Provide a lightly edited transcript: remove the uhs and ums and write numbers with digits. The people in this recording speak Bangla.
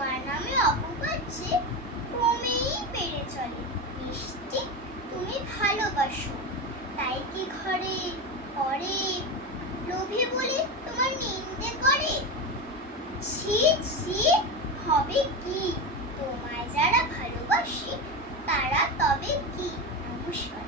তোমার নামে অপবাচ্যে ক্রমেই বেড়ে চলে। নিশ্চিত তুমি ভালোবাসো, তাই কি ঘরে পরে লোভে বলে তোমার নিন্দে করে? ছি ছি, হবে কি? তোমায় যারা ভালোবাসে তারা তবে কি? নমস্কার।